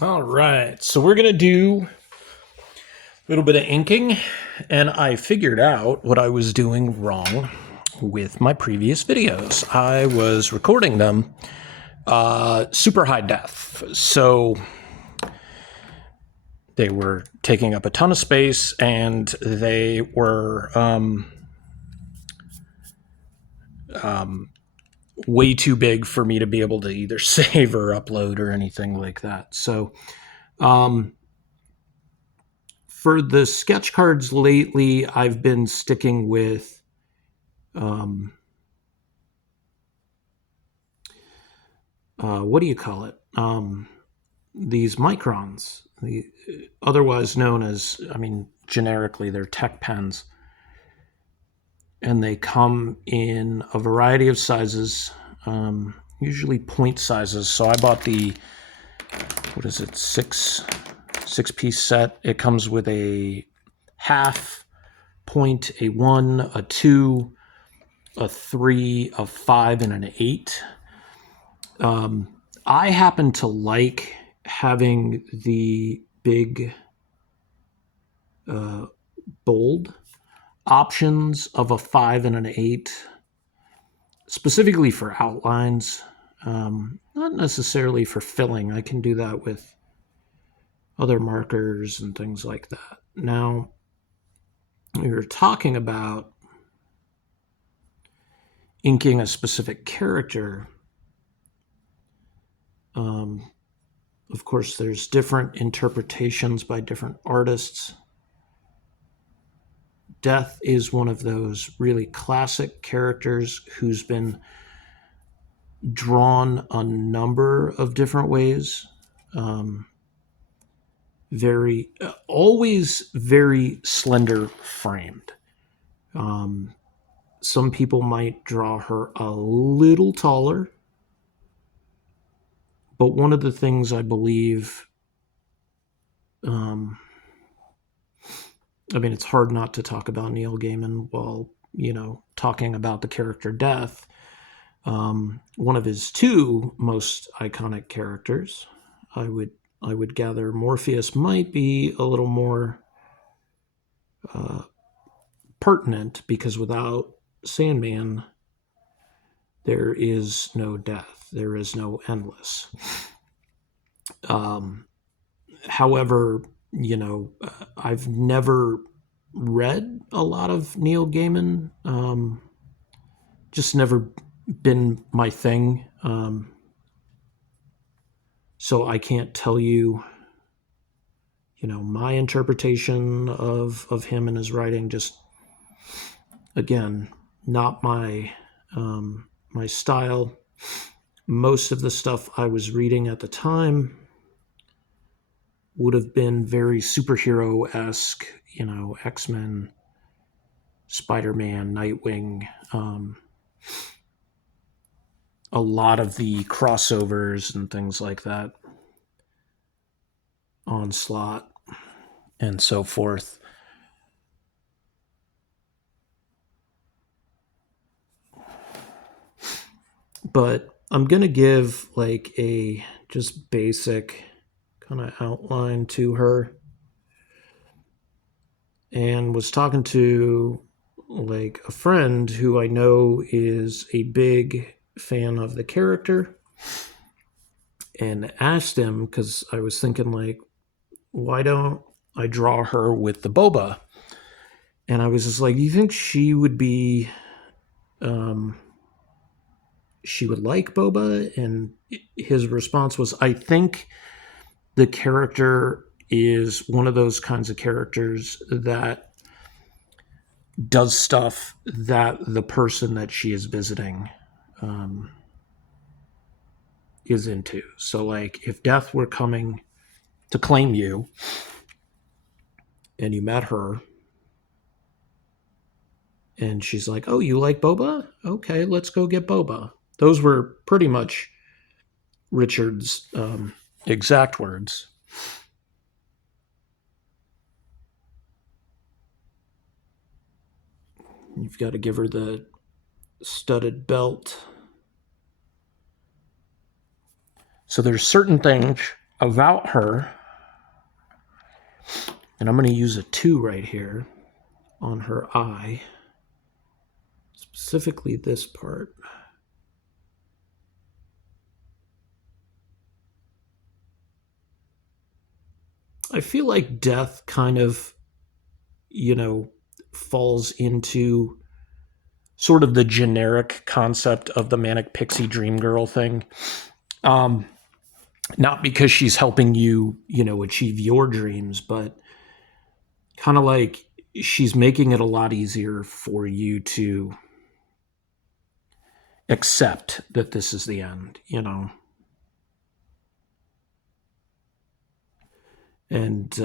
All right, so we're going to do a little bit of inking, and I figured out what I was doing wrong with my previous videos. I was recording them super high def, so they were taking up a ton of space, and they were way too big for me to be able to either save or upload or anything like that. So for the sketch cards lately, I've been sticking with what do you call it? These microns, otherwise known as, generically, they're tech pens. And they come in a variety of sizes, usually point sizes. So I bought the, what is it, six piece set. It comes with a half point, a 1, a 2, a 3, a 5, and an 8. I happen to like having the big bold options of a 5 and an 8, specifically for outlines, not necessarily for filling. I can do that with other markers and things like that. Now, we were talking about inking a specific character. Of course, there's different interpretations by different artists. Death is one of those really classic characters who's been drawn a number of different ways. Very, always very slender framed. Some people might draw her a little taller, but one of the things I believe, it's hard not to talk about Neil Gaiman while, talking about the character Death. One of his two most iconic characters, I would gather Morpheus might be a little more pertinent, because without Sandman, there is no death. There is no endless. However, I've never read a lot of Neil Gaiman. Just never been my thing. So I can't tell you, my interpretation of him and his writing. Just, again, not my my style. Most of the stuff I was reading at the time would have been very superhero-esque, X-Men, Spider-Man, Nightwing, a lot of the crossovers and things like that, Onslaught, and so forth. But I'm going to give like a just basic kind of outline to her. And was talking to like a friend who I know is a big fan of the character, and asked him, because I was thinking, like, why don't I draw her with the boba? And I was just like, do you think she would be she would like boba? And his response was, I think the character is one of those kinds of characters that does stuff that the person that she is visiting is into. So, like, if Death were coming to claim you and you met her and she's like, oh, you like boba? Okay, let's go get boba. Those were pretty much Richard's exact words. You've got to give her the studded belt. So there's certain things about her, and I'm going to use a 2 right here on her eye, specifically this part. I feel like death kind of, falls into sort of the generic concept of the manic pixie dream girl thing. Um, Not because she's helping you, achieve your dreams, but kind of like she's making it a lot easier for you to accept that this is the end. And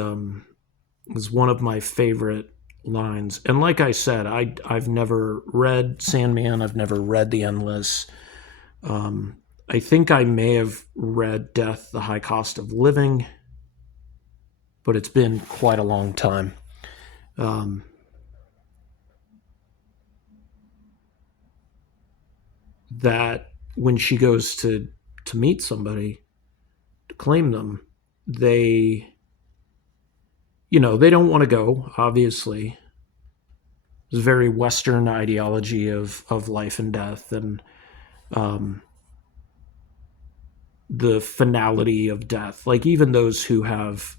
is one of my favorite lines. And like I said, I've never read Sandman. I've never read The Endless. I think I may have read Death, the High Cost of Living, but it's been quite a long time. That when she goes to meet somebody, to claim them, they they don't want to go, obviously. It's a very Western ideology of life and death, and the finality of death. Like, even those who have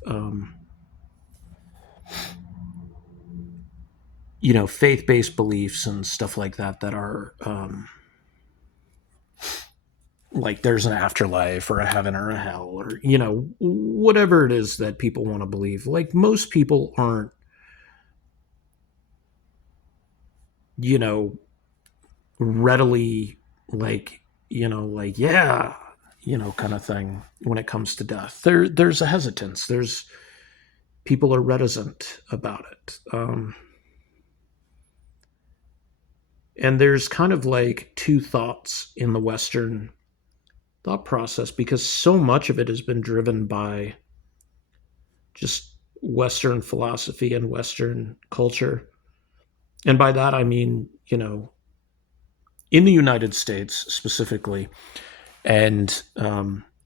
faith-based beliefs and stuff like that, that are like there's an afterlife or a heaven or a hell, or whatever it is that people want to believe. Like, most people aren't readily, like, yeah, kind of thing when it comes to death. There's a hesitance. There's People are reticent about it. And there's kind of like two thoughts in the Western thought process, because so much of it has been driven by just Western philosophy and Western culture. And by that, I mean, in the United States specifically, and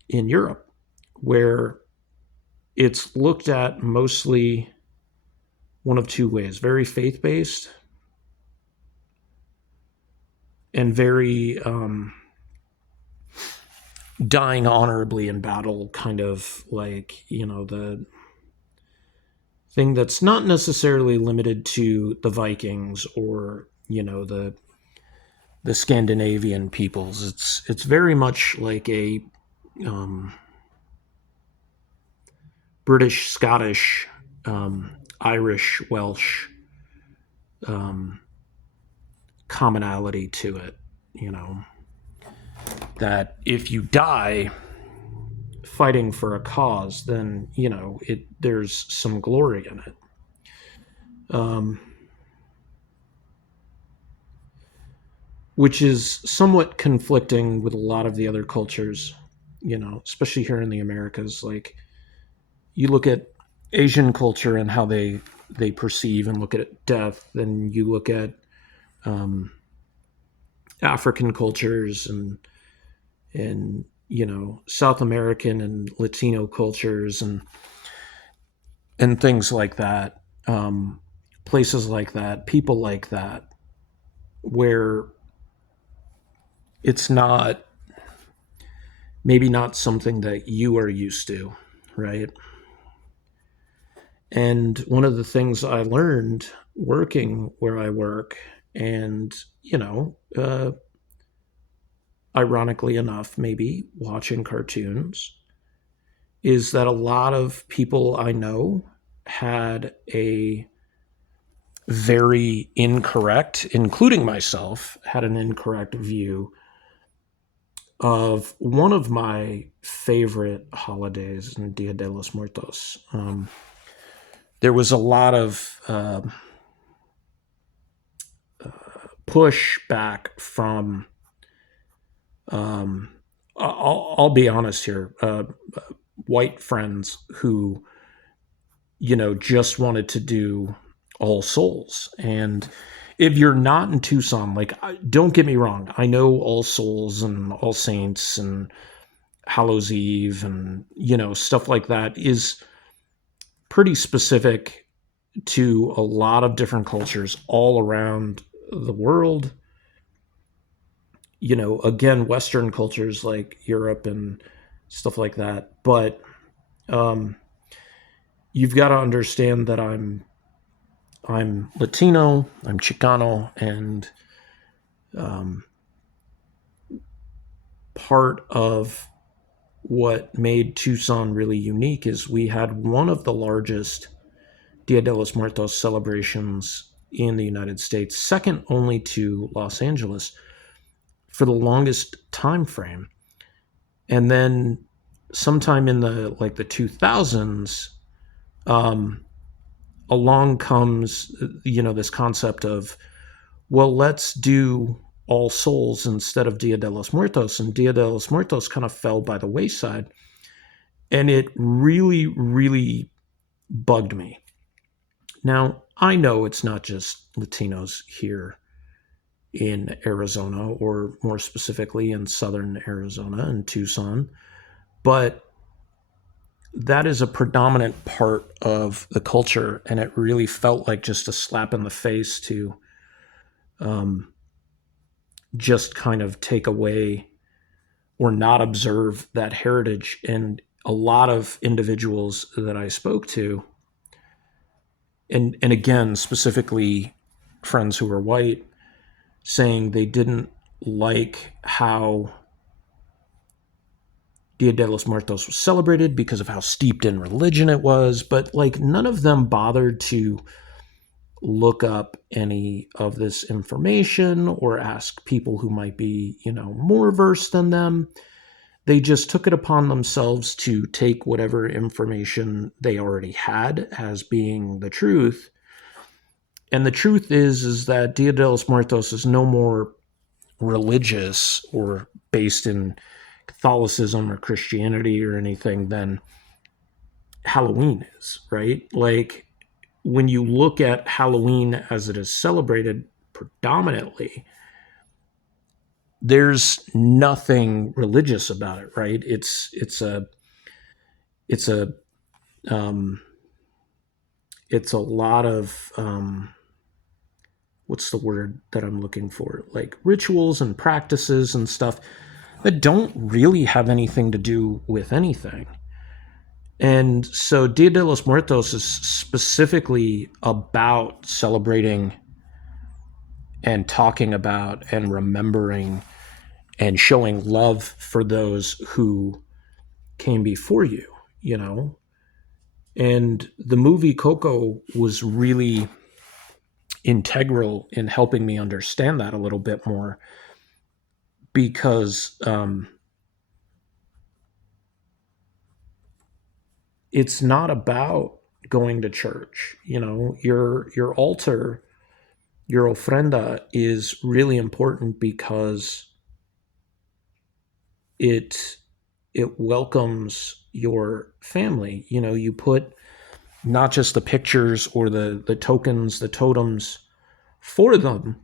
in Europe, where it's looked at mostly one of two ways: very faith based and very dying honorably in battle, kind of like, the thing that's not necessarily limited to the Vikings or, the Scandinavian peoples. It's very much like a British, Scottish, Irish, Welsh commonality to it, that if you die fighting for a cause, then there's some glory in it. Which is somewhat conflicting with a lot of the other cultures, especially here in the Americas. Like, you look at Asian culture and how they perceive and look at death, and you look at African cultures and South American and Latino cultures and things like that, places like that, people like that, where it's maybe not something that you are used to, right? And one of the things I learned working where I work, and ironically enough, maybe watching cartoons, is that a lot of people I know had a very incorrect, including myself, had an incorrect view of one of my favorite holidays, Dia de los Muertos. There was a lot of pushback from, I'll be honest here, white friends who, just wanted to do All Souls. And if you're not in Tucson, like, don't get me wrong, I know All Souls and All Saints and Hallows Eve and, stuff like that is pretty specific to a lot of different cultures all around the world. Again, Western cultures like Europe and stuff like that. But um, you've got to understand that I'm Latino, I'm Chicano, and um, part of what made Tucson really unique is we had one of the largest Dia de los Muertos celebrations in the United States, second only to Los Angeles, for the longest time frame. And then sometime in the 2000s, um, along comes this concept of, well, let's do All Souls instead of Dia de los Muertos, and Dia de los Muertos kind of fell by the wayside, and it really, really bugged me. Now, I know it's not just Latinos here in Arizona, or more specifically in southern Arizona and Tucson, but that is a predominant part of the culture, and it really felt like just a slap in the face to um, just kind of take away or not observe that heritage. And a lot of individuals that I spoke to, and again, specifically friends who are white, saying they didn't like how Dia de los Muertos was celebrated because of how steeped in religion it was, but like none of them bothered to look up any of this information or ask people who might be, more versed than them. They just took it upon themselves to take whatever information they already had as being the truth. And the truth is that Dia de los Muertos is no more religious or based in Catholicism or Christianity or anything than Halloween is, right? Like when you look at Halloween as it is celebrated predominantly, there's nothing religious about it, right? It's a um, it's a lot of what's the word that I'm looking for? Like rituals and practices and stuff that don't really have anything to do with anything. And so Dia de los Muertos is specifically about celebrating and talking about and remembering and showing love for those who came before you, you know? And the movie Coco was really integral in helping me understand that a little bit more because it's not about going to church. Your altar, your ofrenda is really important because it it welcomes your family. You put not just the pictures or the tokens, the totems for them,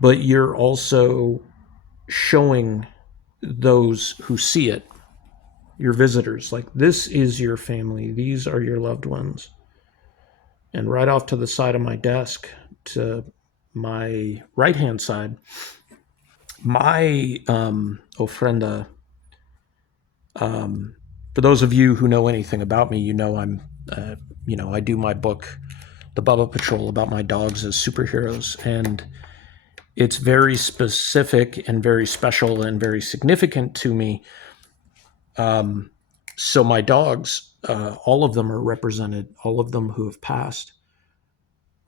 but you're also showing those who see it, your visitors, like this is your family, these are your loved ones. And right off to the side of my desk, to my right hand side, my ofrenda. For those of you who know anything about me, I do my book, The Bubba Patrol, about my dogs as superheroes, and it's very specific and very special and very significant to me. So my dogs, all of them are represented. All of them who have passed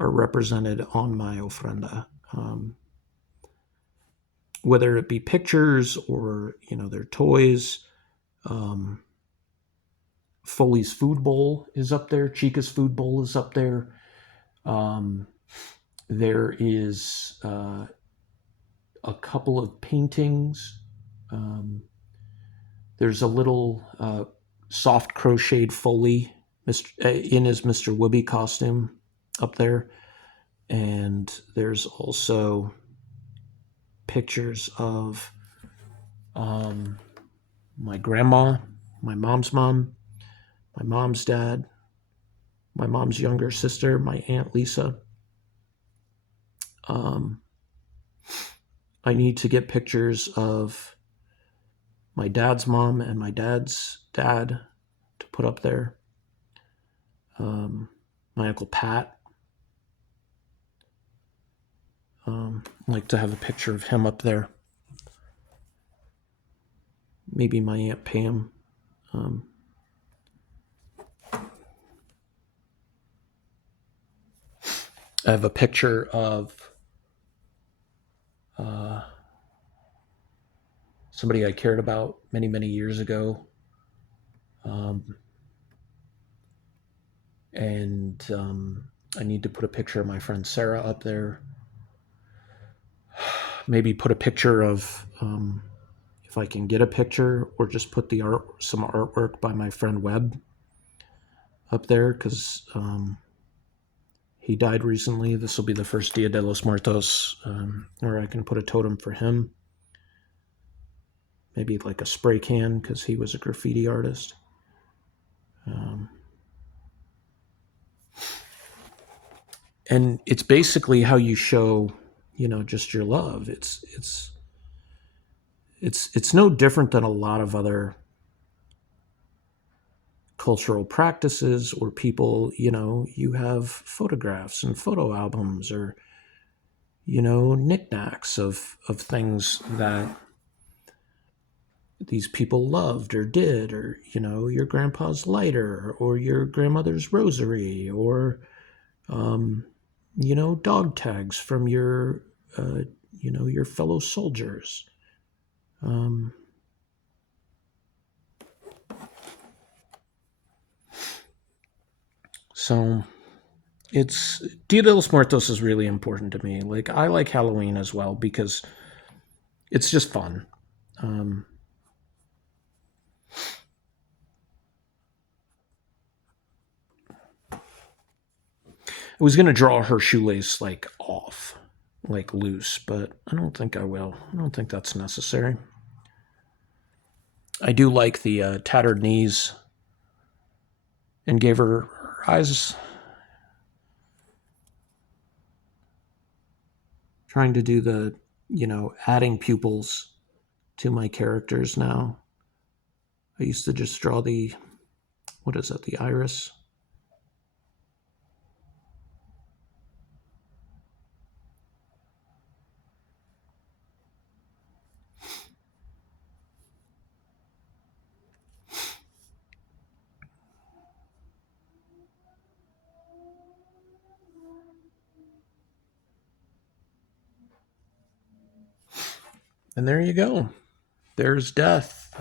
are represented on my ofrenda, whether it be pictures or their toys. Um, Foley's food bowl is up there. Chica's food bowl is up there. Um, there is a couple of paintings. There's a little soft crocheted Foley in his Mr. Wibby costume up there. And there's also pictures of my grandma, my mom's mom, my mom's dad, my mom's younger sister, my Aunt Lisa. Um, I need to get pictures of my dad's mom and my dad's dad to put up there. My Uncle Pat. I'd like to have a picture of him up there. Maybe my Aunt Pam. Um, I have a picture of somebody I cared about many, many years ago. And I need to put a picture of my friend Sarah up there. Maybe put a picture of, if I can get a picture, or just put some artwork by my friend Webb up there, because he died recently. This will be the first Dia de los Muertos where I can put a totem for him. Maybe like a spray can, because he was a graffiti artist. And it's basically how you show, just your love. It's no different than a lot of other cultural practices, or people, you have photographs and photo albums, or knickknacks of things that these people loved or did, or your grandpa's lighter, or your grandmother's rosary, or dog tags from your fellow soldiers. So it's Dia de los Muertos is really important to me. Like, I like Halloween as well, because it's just fun. I was gonna draw her shoelace like off, like loose, but I don't think I will. I don't think that's necessary. I do like the tattered knees, and gave her eyes. Trying to do the, adding pupils to my characters now. I used to just draw what is that, the iris? And there you go. There's death.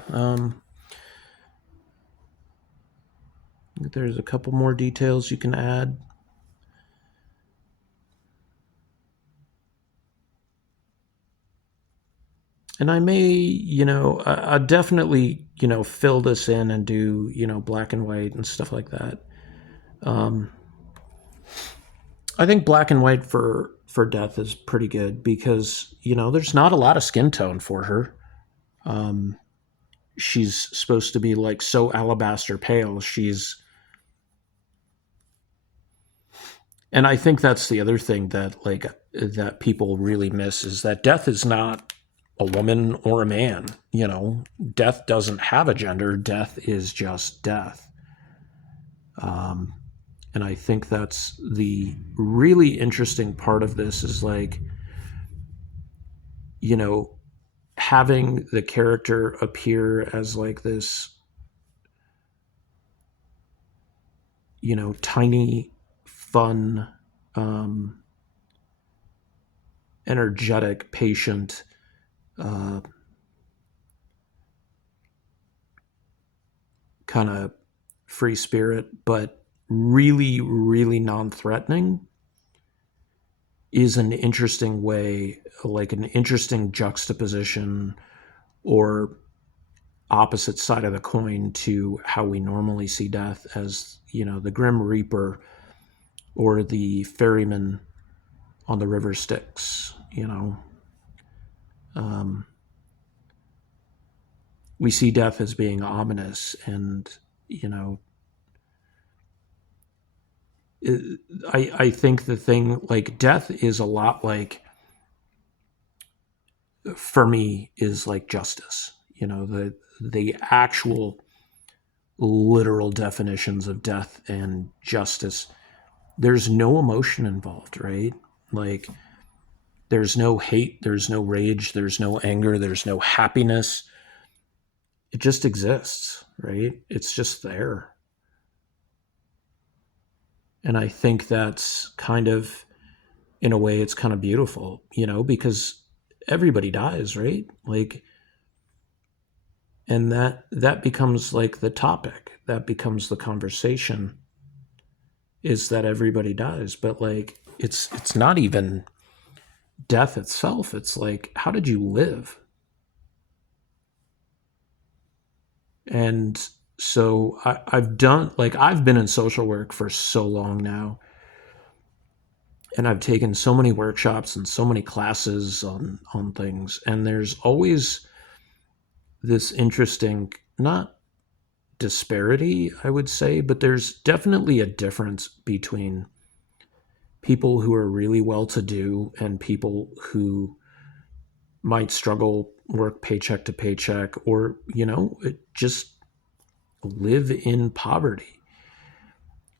There's a couple more details you can add. And I may, I definitely, fill this in and do, black and white and stuff like that. I think black and white for death is pretty good, because there's not a lot of skin tone for her. She's supposed to be like so alabaster pale. And I think that's the other thing that people really miss, is that death is not a woman or a man. Death doesn't have a gender. Death is just death. And I think that's the really interesting part of this, is like, having the character appear as like this, tiny, fun, energetic patient, kind of free spirit, but really, really non-threatening, is an interesting way, like an interesting juxtaposition, or opposite side of the coin, to how we normally see death, as the Grim Reaper, or the ferryman on the river Styx. we see death as being ominous, and you know, I think the thing, like, death is a lot like, for me, is like justice. The actual literal definitions of death and justice. There's no emotion involved, right? Like, there's no hate, there's no rage, there's no anger, there's no happiness. It just exists, right? It's just there. And I think that's kind of, in a way, it's kind of beautiful, because everybody dies, right? Like, and that becomes like the topic, that becomes the conversation, is that everybody dies. But like, it's not even death itself. It's like, how did you live? And so I've been in social work for so long now, and I've taken so many workshops and so many classes on things, and there's always this interesting, not disparity, I would say, but there's definitely a difference between people who are really well to do and people who might struggle, work paycheck to paycheck, or just live in poverty.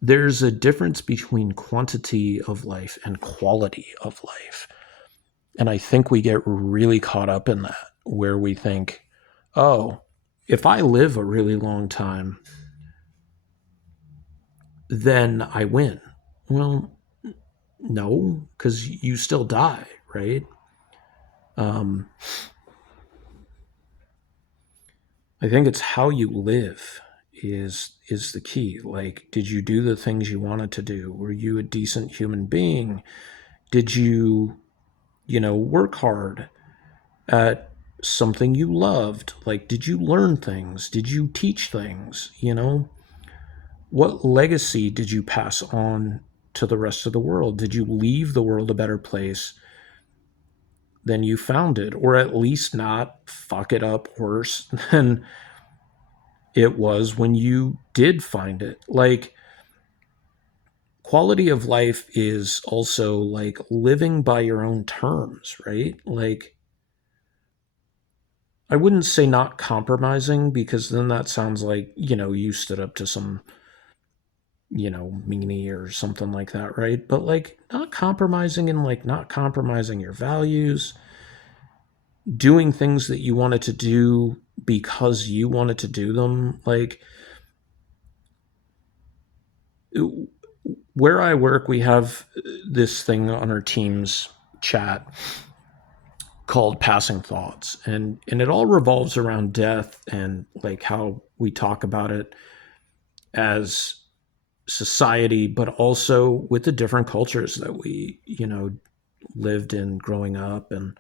There's a difference between quantity of life and quality of life. And I think we get really caught up in that, where we think, oh, if I live a really long time, then I win. Well, no, because you still die, right? Um, I think it's how you live is the key. Like, did you do the things you wanted to do? Were you a decent human being? Did you, work hard at something you loved? Like, did you learn things? Did you teach things? What legacy did you pass on to the rest of the world? Did you leave the world a better place than you found it, or at least not fuck it up worse than it was when you did find it? Like, quality of life is also like living by your own terms, right? Like, I wouldn't say not compromising, because then that sounds like, you stood up to some, meanie or something like that, right? But like, not compromising, and like not compromising your values, doing things that you wanted to do because you wanted to do them. Like, where I work, we have this thing on our team's chat called Passing Thoughts, and it all revolves around death, and like how we talk about it as society, but also with the different cultures that we, lived in growing up. And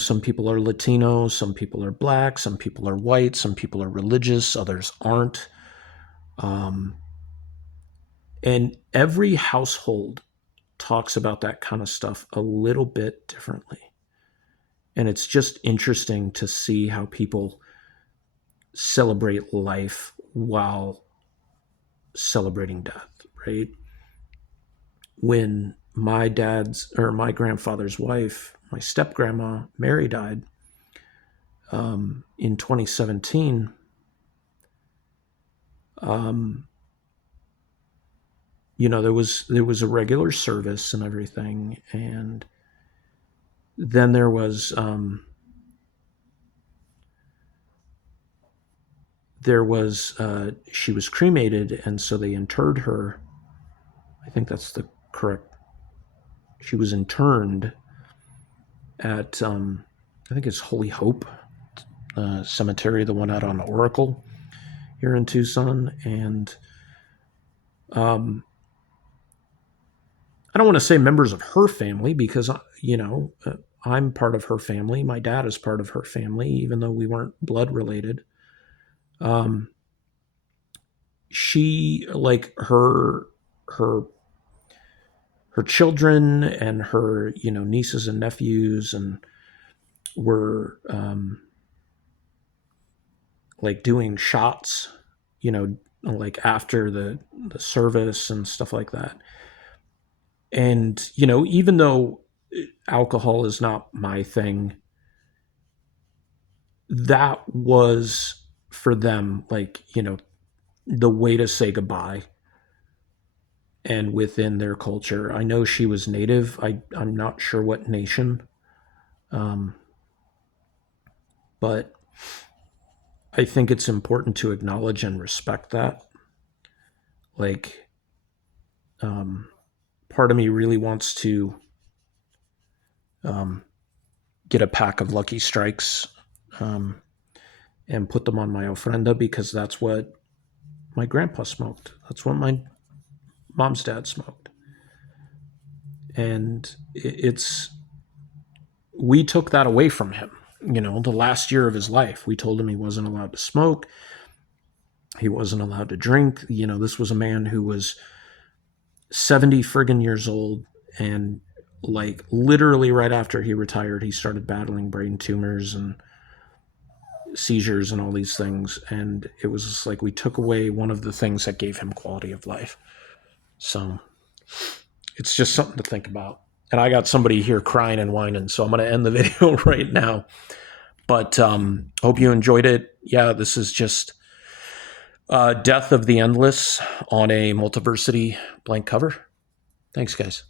some people are Latino, some people are black, some people are white, some people are religious, others aren't. um, and every household talks about that kind of stuff a little bit differently. And it's just interesting to see how people celebrate life while celebrating death, right? When my grandfather's wife, my step grandma, Mary, died in 2017, um, there was a regular service and everything, and then there was she was cremated, and so they interred her. I think that's the correct. She was interned at I think it's Holy Hope Cemetery, the one out on Oracle here in Tucson. And um, I don't want to say members of her family, because I'm part of her family. My dad is part of her family, even though we weren't blood related. Um, she, like, her her children and her nieces and nephews and were like doing shots, like after the service and stuff like that. And, even though alcohol is not my thing, that was for them, like, the way to say goodbye. And within their culture, I know she was native. I'm not sure what nation, um, but I think it's important to acknowledge and respect that. Like, um, part of me really wants to um, get a pack of Lucky Strikes, um, and put them on my ofrenda, because that's what my grandpa smoked. That's what my mom's dad smoked. And it's, we took that away from him. The last year of his life, we told him he wasn't allowed to smoke. He wasn't allowed to drink. This was a man who was 70 friggin' years old. And like literally right after he retired, he started battling brain tumors and seizures and all these things. And it was just like we took away one of the things that gave him quality of life. So it's just something to think about. And I got somebody here crying and whining, so I'm going to end the video right now. But hope you enjoyed it. Yeah, this is just Death of the Endless on a Multiversity blank cover. Thanks, guys.